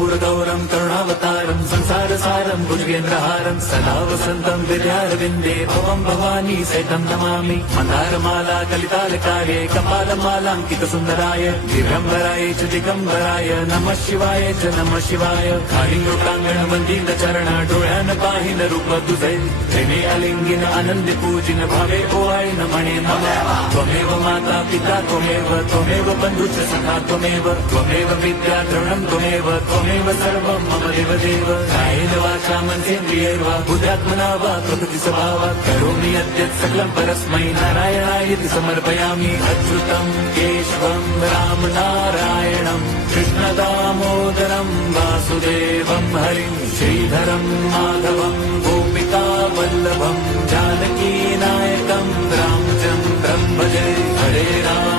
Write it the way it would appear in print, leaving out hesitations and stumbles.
कर्पूरगौरं करुणावतारं संसारसारं भुजगेन्द्रहारं सदा वसन्तं विद्यारविन्दे भवं भवानी सहितं नमामि। मन्दारमाला कलितालकार्ये कपालमालाङ्कितसुन्दराय दिगम्बराय च दिगम्बराय नमः शिवाय च नमः शिवाय। कालिङ्गोटाङ्गणमन्दिरचरण डोळ्यान पाहिन रूप तुझे प्रेमे अलिंगिन आनंदे पूजिन भावे ओवाळीन म्हणे नमः। त्वमेव माता पिता त्वमेव बन्धुश्च सखा त्वमेव विद्या द्रवणं त्वमेव सर्वं मम देवदेव। कायेन वाचा मनसेन्द्रियैर्वा बुद्ध्यात्मना वा प्रकृति स्वभावात् करोमि यद्यत् सकलं परस्मै नारायणायति समर्पयामि। अच्युतं केशवं राम नारायणं कृष्णदामोदरं वासुदेवं हरिं श्रीधरं माधवं गोपिका वल्लभं जानकी नायकं रामचन्द्रं भजे। हरे राम